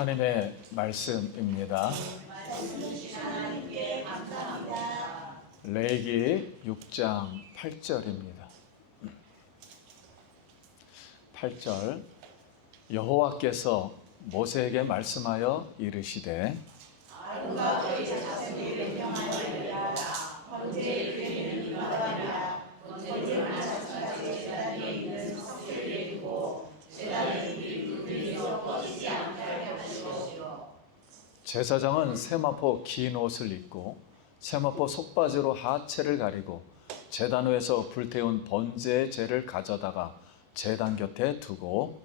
하나님의 말씀입니다. 레위기 6장 8절입니다. 8절 여호와께서 모세에게 말씀하여 이르시되 아론과 그의 자손에게 명하여 이르라. 번제의 괴는 이마다니라. 번제물을 자신같이 제단 위에 있는 석쇠 위에 두고 제단의 불이 꺼지지 않게 할 것이요. 제사장은 세마포 긴 옷을 입고 세마포 속바지로 하체를 가리고 제단 위에서 불태운 번제의 재를 가져다가 제단 곁에 두고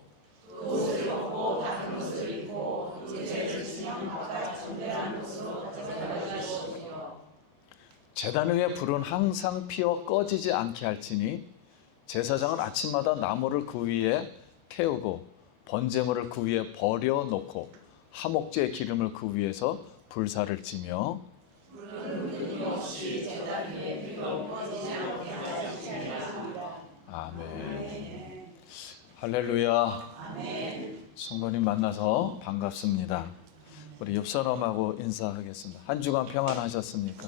옷을 벗고 다른 옷을 입고 이제 재를 지면 바깥 정결한 곳으로 가져다 주시오. 제단 위에 불은 항상 피어 꺼지지 않게 할지니 제사장은 아침마다 나무를 그 위에 태우고 번제물을 그 위에 버려놓고 하목제의 기름을 그 위에서 불사를 지며 불은 끊임없이 제단 위에 피어 꺼지지 않게 하시니라. 아멘. 할렐루야. 아멘. 성도님 만나서 반갑습니다. 우리 옆 사람하고 인사하겠습니다. 한 주간 평안하셨습니까?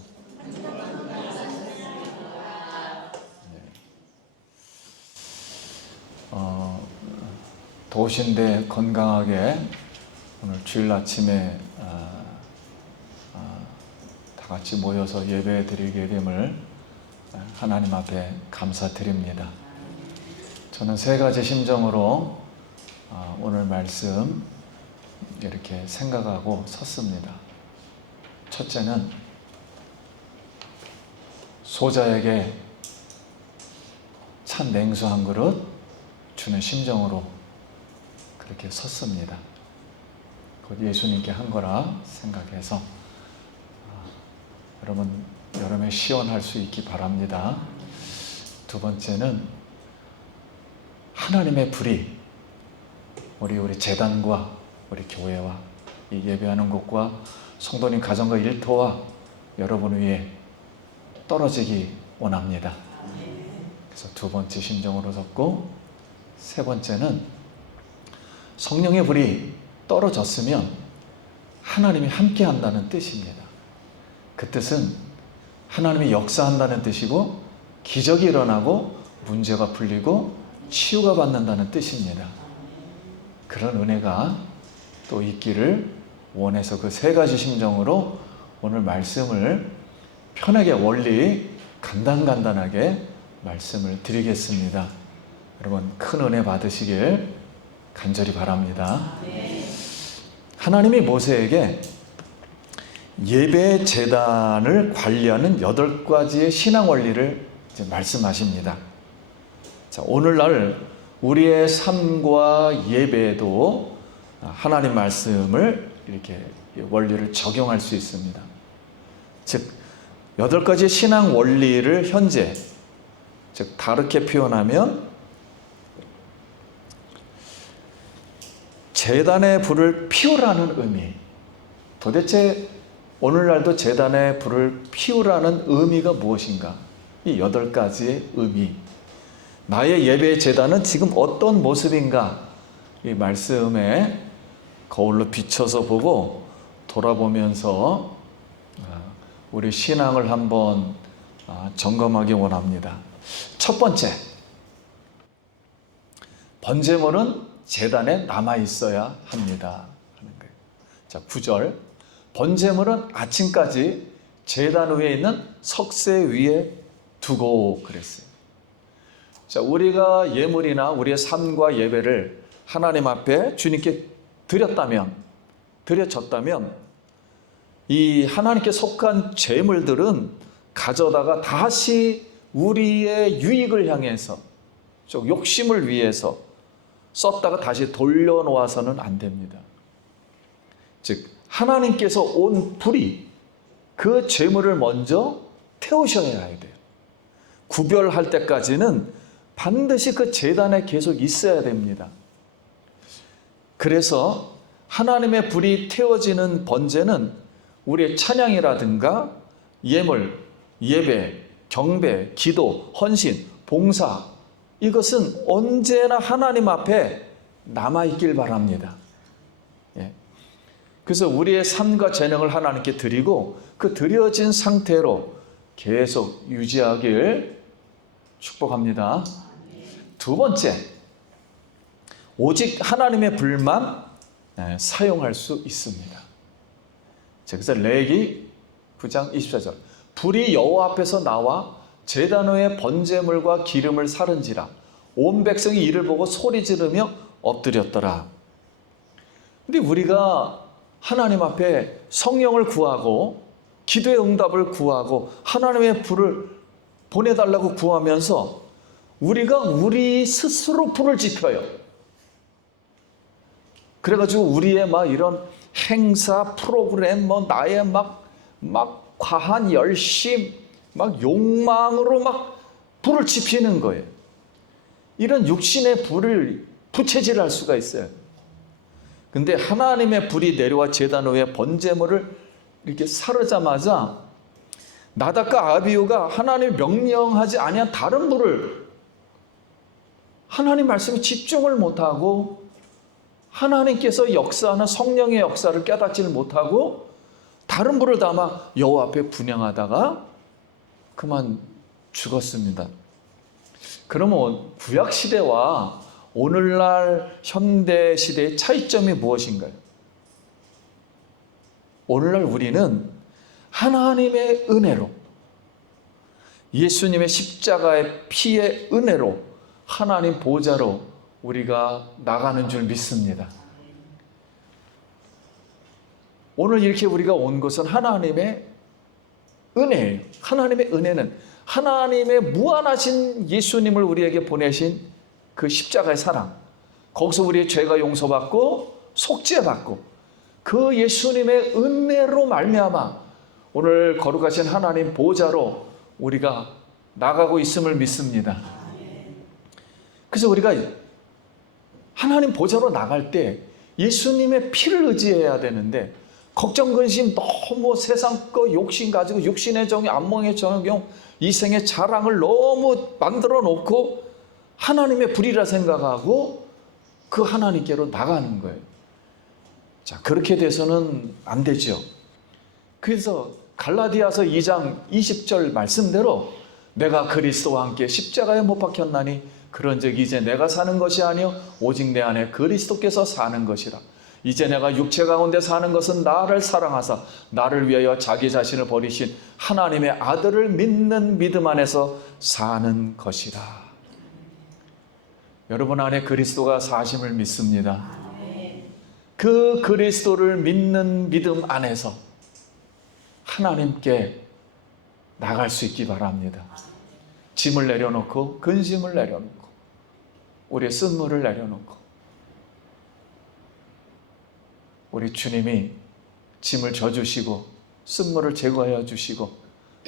네. 더우신데 건강하게 오늘 주일 아침에 다 같이 모여서 예배 드리게 됨을 하나님 앞에 감사드립니다. 저는 세 가지 심정으로 오늘 말씀 이렇게 생각하고 섰습니다. 첫째는 소자에게 찬 냉수 한 그릇 주는 심정으로 그렇게 섰습니다. 곧 예수님께 한 거라 생각해서 여러분 시원할 수 있기 바랍니다. 두 번째는 하나님의 불이 우리 제단과 우리 교회와 이 예배하는 곳과 성도님 가정과 일터와 여러분 위에 떨어지기 원합니다. 그래서 두 번째 심정으로 섰고, 세 번째는 성령의 불이 떨어졌으면 하나님이 함께 한다는 뜻입니다. 그 뜻은 하나님이 역사한다는 뜻이고 기적이 일어나고 문제가 풀리고 치유가 받는다는 뜻입니다. 그런 은혜가 또 있기를 원해서 그 세 가지 심정으로 오늘 말씀을 편하게 원리 간단하게 말씀을 드리겠습니다. 여러분 큰 은혜 받으시길 간절히 바랍니다. 하나님이 모세에게 예배 제단을 관리하는 8가지의 신앙 원리를 이제 말씀하십니다. 자, 오늘날 우리의 삶과 예배에도 하나님 말씀을 이렇게 원리를 적용할 수 있습니다. 즉 8가지의 신앙 원리를 현재, 즉 다르게 표현하면 제단의 불을 피우라는 의미. 도대체 오늘날도 제단의 불을 피우라는 의미가 무엇인가? 이 8가지의 의미. 나의 예배 제단은 지금 어떤 모습인가? 이 말씀에 거울로 비춰서 보고 돌아보면서 우리 신앙을 한번 점검하기 원합니다. 첫 번째, 번제물은 제단에 남아 있어야 합니다. 하는 거예요. 자, 9절. 번제물은 아침까지 제단 위에 있는 석쇠 위에 두고 그랬어요. 자, 우리가 예물이나 우리의 삶과 예배를 하나님 앞에 주님께 드려졌다면 이 하나님께 속한 재물들은 가져다가 다시 우리의 유익을 향해서 좀 욕심을 위해서 썼다가 다시 돌려놓아서는 안 됩니다. 즉 하나님께서 온 불이 그 재물을 먼저 태우셔야 돼요. 구별할 때까지는 반드시 그 제단에 계속 있어야 됩니다. 그래서 하나님의 불이 태워지는 번제는 우리의 찬양이라든가 예물, 예배, 경배, 기도, 헌신, 봉사, 이것은 언제나 하나님 앞에 남아있길 바랍니다. 예. 그래서 우리의 삶과 재능을 하나님께 드리고 그 드려진 상태로 계속 유지하길 축복합니다. 두 번째, 오직 하나님의 불만 사용할 수 있습니다. 그래서 레위기 9장 24절, 불이 여호와 앞에서 나와 제단 위에 번제물과 기름을 사른지라 온 백성이 이를 보고 소리 지르며 엎드렸더라. 근데 우리가 하나님 앞에 성령을 구하고 기도의 응답을 구하고 하나님의 불을 보내달라고 구하면서 우리가 우리 스스로 불을 지펴요. 그래가지고 우리의 막 이런 행사 프로그램, 나의 막 과한 열심, 막 욕망으로 막 불을 지피는 거예요. 이런 육신의 불을 부채질할 수가 있어요. 근데 하나님의 불이 내려와 제단 위에 번제물을 이렇게 사르자마자 나답과 아비후가 하나님이 명령하지 아니한 다른 불을, 하나님 말씀에 집중을 못하고 하나님께서 역사하는 성령의 역사를 깨닫지를 못하고 다른 불을 담아 여호와 앞에 분향하다가 그만 죽었습니다. 그러면 구약시대와 오늘날 현대시대의 차이점이 무엇인가요? 오늘날 우리는 하나님의 은혜로, 예수님의 십자가의 피의 은혜로 하나님 보좌로 우리가 나가는 줄 믿습니다. 오늘 이렇게 우리가 온 것은 하나님의 은혜예요. 하나님의 은혜는 하나님의 무한하신 예수님을 우리에게 보내신 그 십자가의 사랑, 거기서 우리의 죄가 용서받고 속죄받고 그 예수님의 은혜로 말미암아 오늘 거룩하신 하나님 보좌로 우리가 나가고 있음을 믿습니다. 그래서 우리가 하나님 보좌로 나갈 때 예수님의 피를 의지해야 되는데 걱정, 근심, 너무 세상 거 욕심 가지고 육신의 정욕, 안목의 정욕, 이생의 자랑을 너무 만들어 놓고 하나님의 불이라 생각하고 그 하나님께로 나가는 거예요. 자, 그렇게 돼서는 안 되죠. 그래서 갈라디아서 2장 20절 말씀대로 내가 그리스도와 함께 십자가에 못 박혔나니 그런즉 이제 내가 사는 것이 아니요 오직 내 안에 그리스도께서 사는 것이라. 이제 내가 육체 가운데 사는 것은 나를 사랑하사 나를 위하여 자기 자신을 버리신 하나님의 아들을 믿는 믿음 안에서 사는 것이라. 여러분 안에 그리스도가 사심을 믿습니다. 그 그리스도를 믿는 믿음 안에서 하나님께 나갈 수 있기 바랍니다. 짐을 내려놓고 근심을 내려놓고 우리의 쓴물을 내려놓고 우리 주님이 짐을 져주시고 쓴물을 제거해 주시고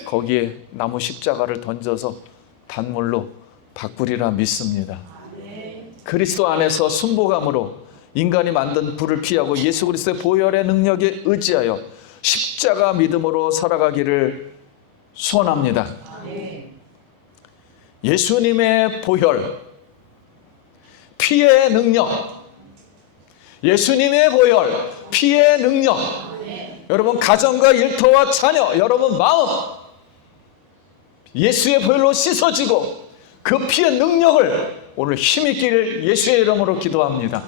거기에 나무 십자가를 던져서 단물로 바꾸리라 믿습니다. 그리스도 안에서 순복함으로 인간이 만든 불을 피하고 예수 그리스도의 보혈의 능력에 의지하여 십자가 믿음으로 살아가기를 소원합니다. 예수님의 보혈, 피의 능력, 예수님의 보혈, 피의 능력, 여러분 가정과 일터와 자녀, 여러분 마음 예수의 보혈로 씻어지고 그 피의 능력을 오늘 힘있기를 예수의 이름으로 기도합니다.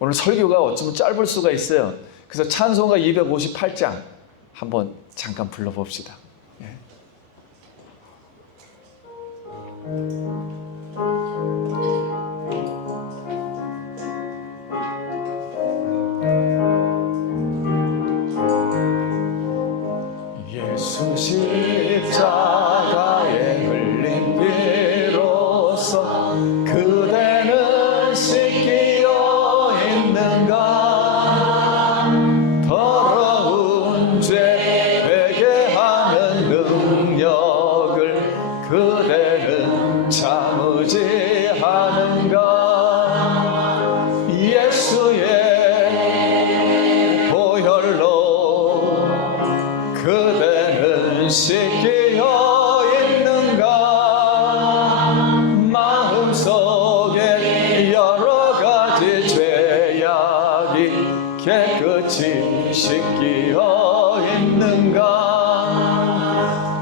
오늘 설교가 어쩌면 짧을 수가 있어요. 그래서 찬송가 258장 한번 잠깐 불러봅시다. 예수 십자가에 흘린 피로써 그대는 씻기어 있는가. 더러운 죄 회개하는 능력을 그대는 참으지 하는가. 예수의 보혈로 그대는 씻기어 있는가. 마음속에 여러 가지 죄악이 씻기어 있는가.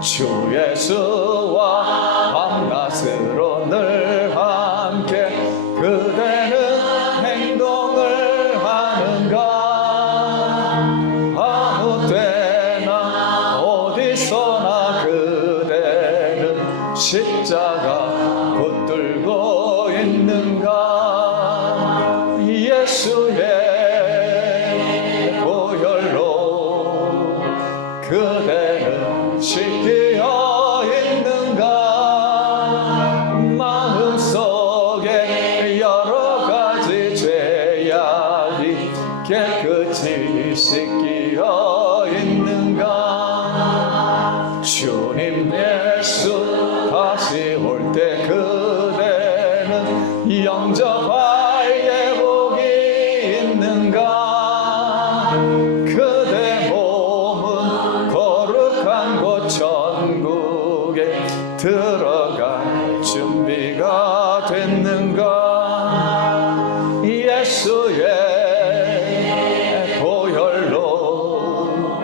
주 예수와 밤낮으로 늘 함께 그대는 행동을 하는가. 아무 때나 어디서나 그대는 십자가 붙들고 있는가. 예수의 보혈로 그대는 씻기어 있는가. 마음속에 여러 가지 죄악이 깨끗이 씻기어 있는가. 주님 예수 다시 올 때 그대는 영접할 예복이 있는가. 그대 몸은 거룩한 곳 천국에 들어갈 준비가 됐는가. 예수의 보혈로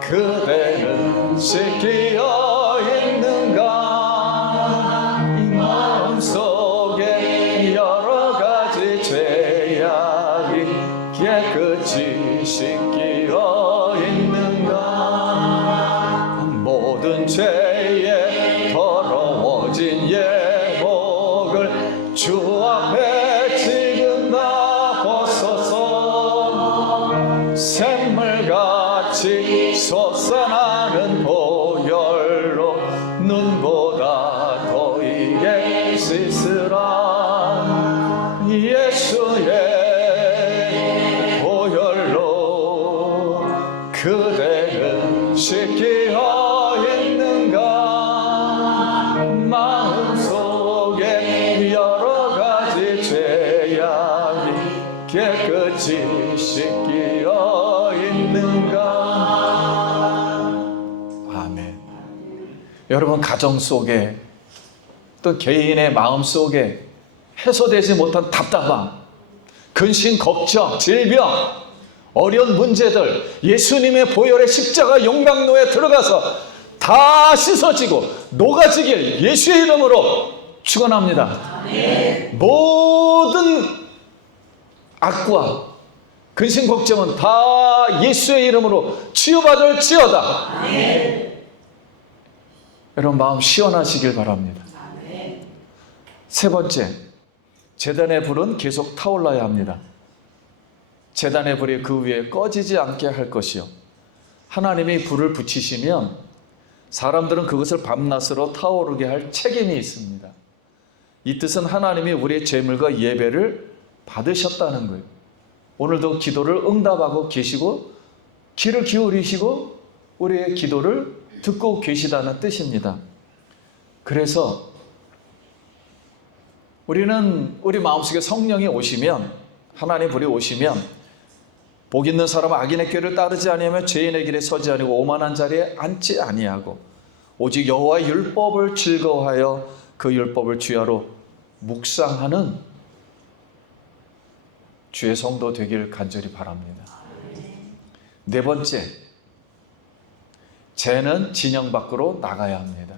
그대는 씻기어 있는가. 마음속에 여러 가지 죄악이 깨끗이 씻기어 있는가. 모든 죄에 더러워진 예복을 주 앞에 지금 다 벗어서 샘물같이 솟아나는 보혈로 눈보다 더 이게 씻으라. 예수의 보혈로 그대는 씻기어 있는가. 마음속에 여러 가지 죄악이 깨끗이 씻기어 있는가. 아멘. 여러분, 가정 속에 또 개인의 마음 속에 해소되지 못한 답답함, 근심, 걱정, 질병, 어려운 문제들 예수님의 보혈의 십자가 용광로에 들어가서 다 씻어지고 녹아지길 예수의 이름으로 축원합니다. 모든 악과 근심 걱정은 다 예수의 이름으로 치유받을지어다. 여러분, 마음 시원하시길 바랍니다. 세 번째, 제단의 불은 계속 타올라야 합니다. 제단의 불이 그 위에 꺼지지 않게 할 것이요, 하나님이 불을 붙이시면 사람들은 그것을 밤낮으로 타오르게 할 책임이 있습니다. 이 뜻은 하나님이 우리의 제물과 예배를 받으셨다는 거예요. 오늘도 기도를 응답하고 계시고 귀를 기울이시고 우리의 기도를 듣고 계시다는 뜻입니다. 그래서 우리는 우리 마음속에 성령이 오시면, 하나님 불이 오시면 복 있는 사람은 악인의 꾀를 따르지 아니하며 죄인의 길에 서지 아니고 오만한 자리에 앉지 아니하고 오직 여호와의 율법을 즐거워하여 그 율법을 주야로 묵상하는 주의 성도 되길 간절히 바랍니다. 네 번째, 죄는 진영 밖으로 나가야 합니다.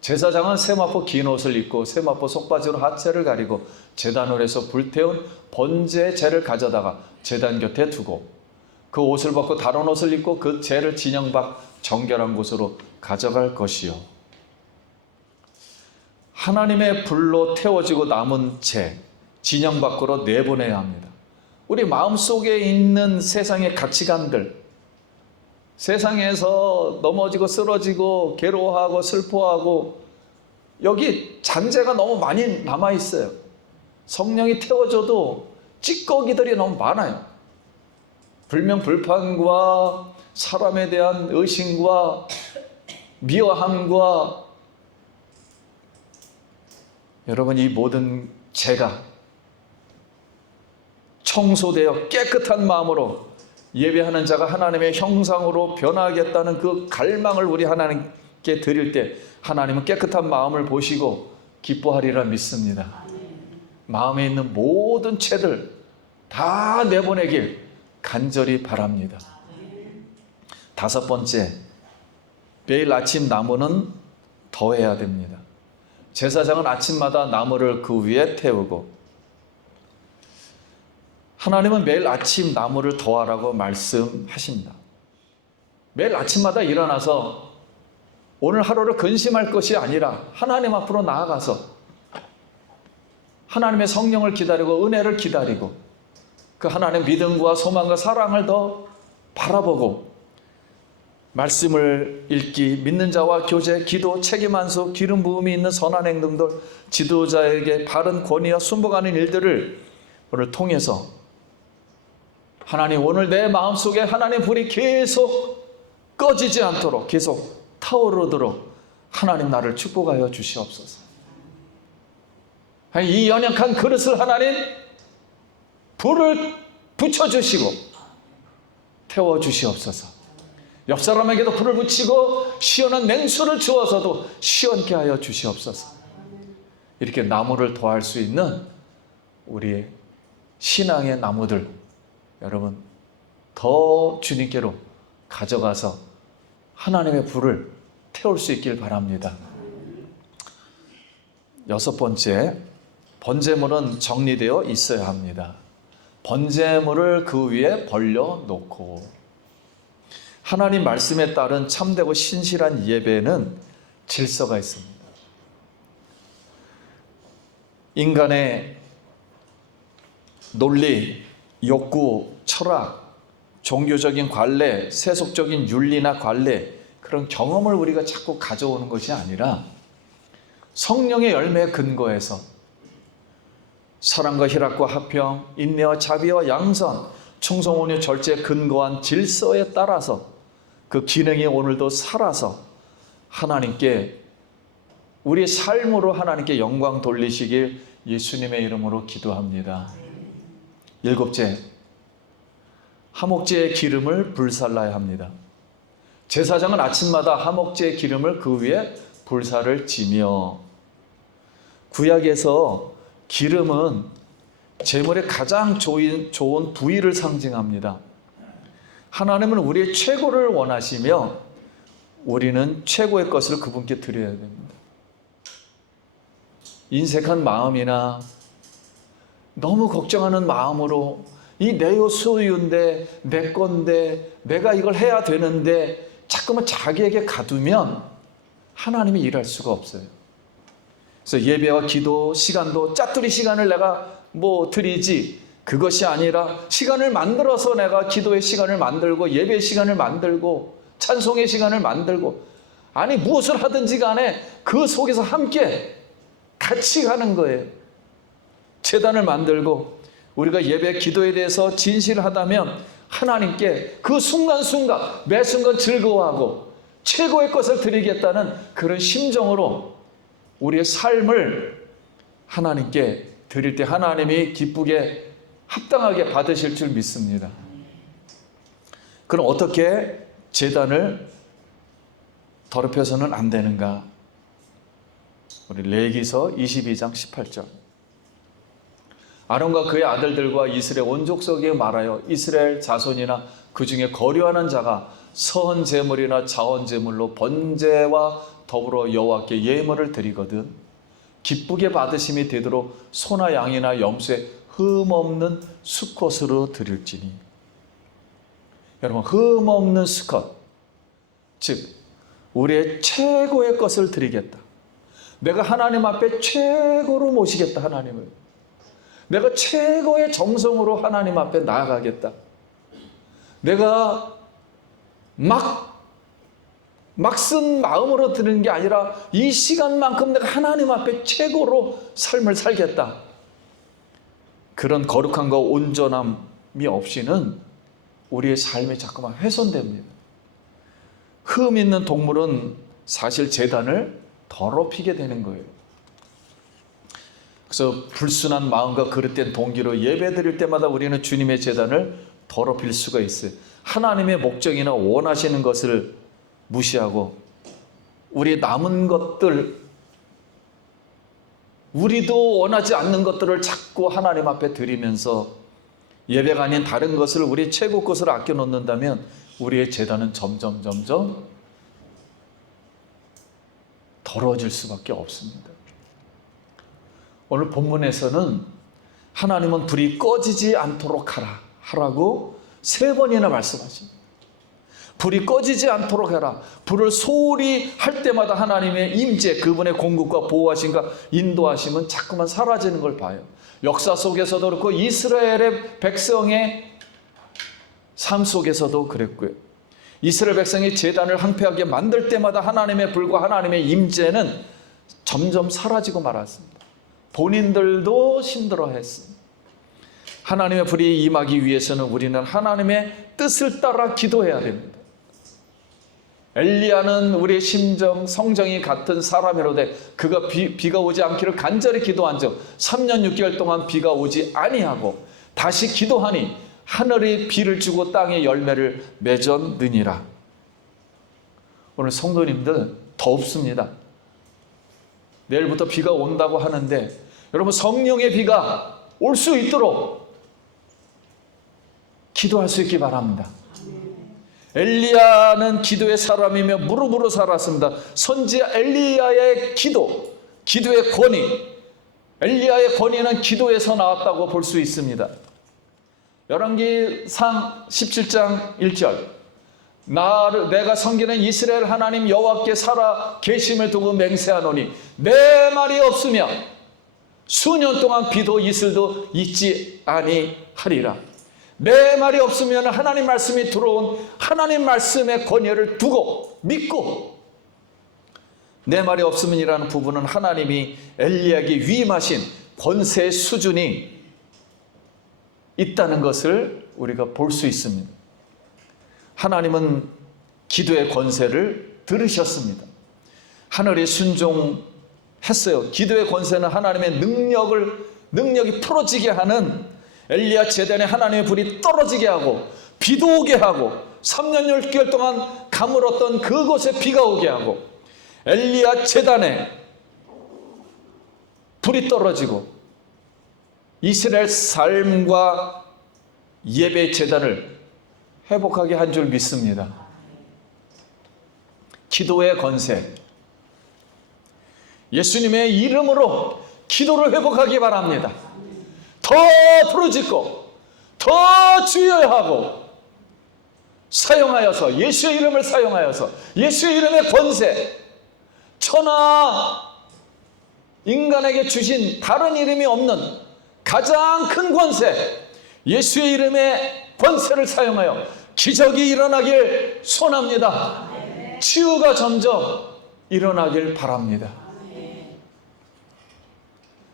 제사장은 세마포 긴 옷을 입고 세마포 속바지로 하체를 가리고 제단을 해서 불태운 번제 제를 가져다가 제단 곁에 두고 그 옷을 벗고 다른 옷을 입고 그 제를 진영 밖 정결한 곳으로 가져갈 것이요, 하나님의 불로 태워지고 남은 죄 진영 밖으로 내보내야 합니다. 우리 마음속에 있는 세상의 가치관들, 세상에서 넘어지고 쓰러지고 괴로워하고 슬퍼하고 여기 잔재가 너무 많이 남아있어요. 성령이 태워줘도 찌꺼기들이 너무 많아요. 불명불판과 사람에 대한 의심과 미워함과, 여러분, 이 모든 죄가 청소되어 깨끗한 마음으로 예배하는 자가 하나님의 형상으로 변화하겠다는 그 갈망을 우리 하나님께 드릴 때 하나님은 깨끗한 마음을 보시고 기뻐하리라 믿습니다. 마음에 있는 모든 죄들 다 내보내길 간절히 바랍니다. 다섯 번째, 매일 아침 나무는 더해야 됩니다. 제사장은 아침마다 나무를 그 위에 태우고, 하나님은 매일 아침 나무를 더하라고 말씀하십니다. 매일 아침마다 일어나서 오늘 하루를 근심할 것이 아니라 하나님 앞으로 나아가서 하나님의 성령을 기다리고 은혜를 기다리고 그 하나님의 믿음과 소망과 사랑을 더 바라보고 말씀을 읽기, 믿는 자와 교제, 기도, 책임 안수, 기름 부음이 있는 선한 행동들, 지도자에게 바른 권위와 순복하는 일들을 오늘 통해서 하나님, 오늘 내 마음속에 하나님 불이 계속 꺼지지 않도록 계속 타오르도록 하나님 나를 축복하여 주시옵소서. 이 연약한 그릇을 하나님 불을 붙여주시고 태워주시옵소서. 옆 사람에게도 불을 붙이고 시원한 냉수를 주어서도 시원케 하여 주시옵소서. 이렇게 나무를 더할 수 있는 우리의 신앙의 나무들, 여러분 더 주님께로 가져가서 하나님의 불을 태울 수 있길 바랍니다. 여섯 번째, 번제물은 정리되어 있어야 합니다. 번제물을 그 위에 벌려놓고, 하나님 말씀에 따른 참되고 신실한 예배는 질서가 있습니다. 인간의 논리, 욕구, 철학, 종교적인 관례, 세속적인 윤리나 관례, 그런 경험을 우리가 자꾸 가져오는 것이 아니라 성령의 열매에 근거해서 사랑과 희락과 화평, 인내와 자비와 양선, 충성, 온유, 절제에 근거한 질서에 따라서 그 기능이 오늘도 살아서 하나님께, 우리의 삶으로 하나님께 영광 돌리시길 예수님의 이름으로 기도합니다. 일곱째, 하목제의 기름을 불살라야 합니다. 제사장은 아침마다 하목제의 기름을 그 위에 불사를 지며, 구약에서 기름은 제물의 가장 좋은 부위를 상징합니다. 하나님은 우리의 최고를 원하시며 우리는 최고의 것을 그분께 드려야 됩니다. 인색한 마음이나 너무 걱정하는 마음으로 이 내 소유인데, 내 건데, 내가 이걸 해야 되는데 자꾸만 자기에게 가두면 하나님이 일할 수가 없어요. 그래서 예배와 기도 시간도 짜투리 시간을 내가 드리지, 그것이 아니라 시간을 만들어서 내가 기도의 시간을 만들고 예배의 시간을 만들고 찬송의 시간을 만들고, 아니 무엇을 하든지 간에 그 속에서 함께 같이 가는 거예요. 제단을 만들고 우리가 예배 기도에 대해서 진실하다면 하나님께 그 순간순간 매 순간 즐거워하고 최고의 것을 드리겠다는 그런 심정으로 우리의 삶을 하나님께 드릴 때 하나님이 기쁘게 합당하게 받으실 줄 믿습니다. 그럼 어떻게 제단을 더럽혀서는 안 되는가? 우리 레위기서 22장 18절. 아론과 그의 아들들과 이스라엘 온 족속에게 말하여 이스라엘 자손이나 그 중에 거류하는 자가 선 제물이나 자원 제물로 번제와 더불어 여호와께 예물을 드리거든 기쁘게 받으심이 되도록 소나 양이나 염소에 흠 없는 수컷으로 드릴지니. 여러분, 흠 없는 수컷, 즉 우리의 최고의 것을 드리겠다. 내가 하나님 앞에 최고로 모시겠다. 하나님을 내가 최고의 정성으로 하나님 앞에 나아가겠다. 내가 막 쓴 마음으로 드리는 게 아니라 이 시간만큼 내가 하나님 앞에 최고로 삶을 살겠다. 그런 거룩함과 온전함이 없이는 우리의 삶이 자꾸만 훼손됩니다. 흠 있는 동물은 사실 제단을 더럽히게 되는 거예요. 그래서 불순한 마음과 그릇된 동기로 예배 드릴 때마다 우리는 주님의 제단을 더럽힐 수가 있어요. 하나님의 목적이나 원하시는 것을 무시하고 우리 남은 것들, 우리도 원하지 않는 것들을 자꾸 하나님 앞에 드리면서 예배가 아닌 다른 것을, 우리 최고 것을 아껴 놓는다면 우리의 제단은 점점 더러워질 수밖에 없습니다. 오늘 본문에서는 하나님은 불이 꺼지지 않도록 하라고 3번이나 말씀하십니다. 불이 꺼지지 않도록 해라. 불을 소홀히 할 때마다 하나님의 임재, 그분의 공급과 보호하심과 인도하심은 자꾸만 사라지는 걸 봐요. 역사 속에서도 그렇고 이스라엘의 백성의 삶 속에서도 그랬고요. 이스라엘 백성이 제단을 황폐하게 만들 때마다 하나님의 불과 하나님의 임재는 점점 사라지고 말았습니다. 본인들도 힘들어했습니다. 하나님의 불이 임하기 위해서는 우리는 하나님의 뜻을 따라 기도해야 됩니다. 엘리야는 우리의 심정, 성정이 같은 사람이로되 그가 비가 오지 않기를 간절히 기도한 적 3년 6개월 동안 비가 오지 아니하고 다시 기도하니 하늘이 비를 주고 땅에 열매를 맺었느니라. 오늘 성도님들 덥습니다. 내일부터 비가 온다고 하는데 여러분 성령의 비가 올 수 있도록 기도할 수 있기 바랍니다. 엘리야는 기도의 사람이며 무릎으로 살았습니다. 선지자 엘리야의 기도의 권위, 엘리야의 권위는 기도에서 나왔다고 볼 수 있습니다. 열왕기상 17장 1절 내가 섬기는 이스라엘 하나님 여호와께 살아 계심을 두고 맹세하노니 내 말이 없으면 수년 동안 비도 이슬도 있지 아니하리라. 내 말이 없으면 하나님 말씀이 들어온 하나님 말씀의 권위를 두고 믿고, 내 말이 없으면이라는 부분은 하나님이 엘리야에게 위임하신 권세의 수준이 있다는 것을 우리가 볼 수 있습니다. 하나님은 기도의 권세를 들으셨습니다. 하늘이 순종했어요. 기도의 권세는 하나님의 능력이 풀어지게 하는, 엘리야 제단에 하나님의 불이 떨어지게 하고 비도 오게 하고 3년 6개월 동안 가물었던 그곳에 비가 오게 하고 엘리야 제단에 불이 떨어지고 이스라엘 삶과 예배 제단을 회복하게 한 줄 믿습니다. 기도의 권세, 예수님의 이름으로 기도를 회복하기 바랍니다. 더 부르짖고 더 주여하고 사용하여서 예수의 이름을 사용하여서 예수의 이름의 권세, 천하 인간에게 주신 다른 이름이 없는 가장 큰 권세, 예수의 이름의 권세를 사용하여 기적이 일어나길 소원합니다. 치유가 점점 일어나길 바랍니다.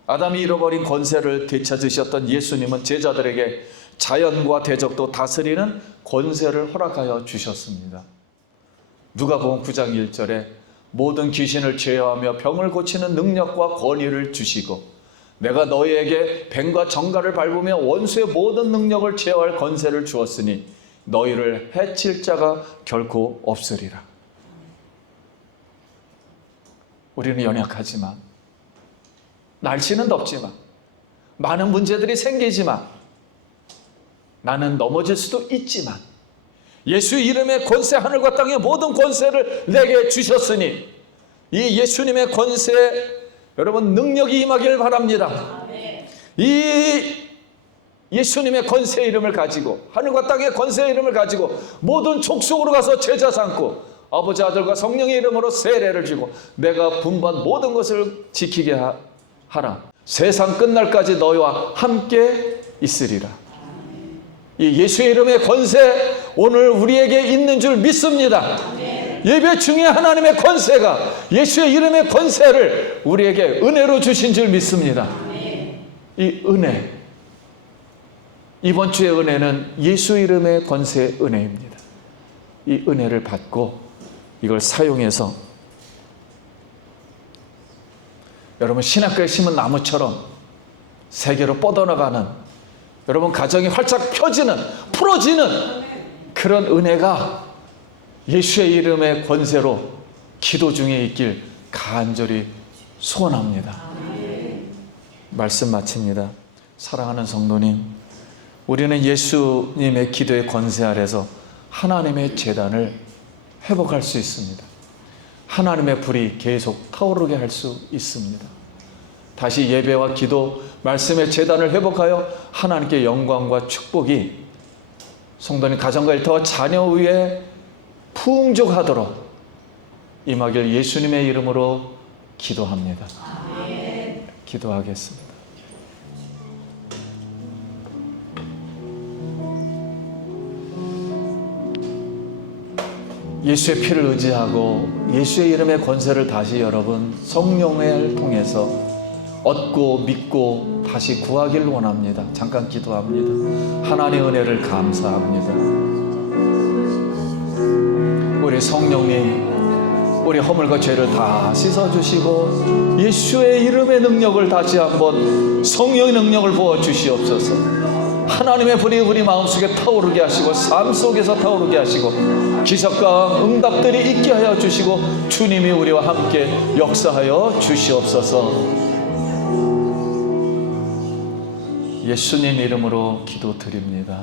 아담이 잃어버린 권세를 되찾으셨던 예수님은 제자들에게 자연과 대적도 다스리는 권세를 허락하여 주셨습니다. 누가복음 9장 1절에 모든 귀신을 제어하며 병을 고치는 능력과 권위를 주시고 내가 너희에게 뱀과 정갈을 밟으며 원수의 모든 능력을 제어할 권세를 주었으니 너희를 해칠 자가 결코 없으리라. 우리는 연약하지만, 날씨는 덥지만, 많은 문제들이 생기지만, 나는 넘어질 수도 있지만 예수의 이름의 권세, 하늘과 땅의 모든 권세를 내게 주셨으니 이 예수님의 권세, 여러분 능력이 임하기를 바랍니다. 이 예수님의 권세의 이름을 가지고, 하늘과 땅의 권세의 이름을 가지고 모든 족속으로 가서 제자 삼고 아버지, 아들과 성령의 이름으로 세례를 주고 내가 분부한 모든 것을 지키게 하라. 세상 끝날까지 너희와 함께 있으리라. 이 예수의 이름의 권세 오늘 우리에게 있는 줄 믿습니다. 예배 중에 하나님의 권세가, 예수의 이름의 권세를 우리에게 은혜로 주신 줄 믿습니다. 이 은혜, 이번 주의 은혜는 예수 이름의 권세의 은혜입니다. 이 은혜를 받고 이걸 사용해서 여러분 신학교에 심은 나무처럼 세계로 뻗어나가는, 여러분 가정이 활짝 펴지는, 풀어지는 그런 은혜가 예수의 이름의 권세로 기도 중에 있길 간절히 소원합니다. 말씀 마칩니다. 사랑하는 성도님, 우리는 예수님의 기도의 권세 아래서 하나님의 제단을 회복할 수 있습니다. 하나님의 불이 계속 타오르게 할 수 있습니다. 다시 예배와 기도, 말씀의 제단을 회복하여 하나님께 영광과 축복이 성도님 가정과 일터와 자녀 위에 풍족하도록 임하길 예수님의 이름으로 기도합니다. 기도하겠습니다. 예수의 피를 의지하고 예수의 이름의 권세를 다시 여러분 성령을 통해서 얻고 믿고 다시 구하길 원합니다. 잠깐 기도합니다. 하나님의 은혜를 감사합니다. 우리 성령님, 우리 허물과 죄를 다 씻어주시고 예수의 이름의 능력을 다시 한번 성령의 능력을 부어주시옵소서. 하나님의 불이 우리 마음속에 타오르게 하시고 삶 속에서 타오르게 하시고 기적과 응답들이 있게 하여 주시고 주님이 우리와 함께 역사하여 주시옵소서. 예수님 이름으로 기도드립니다.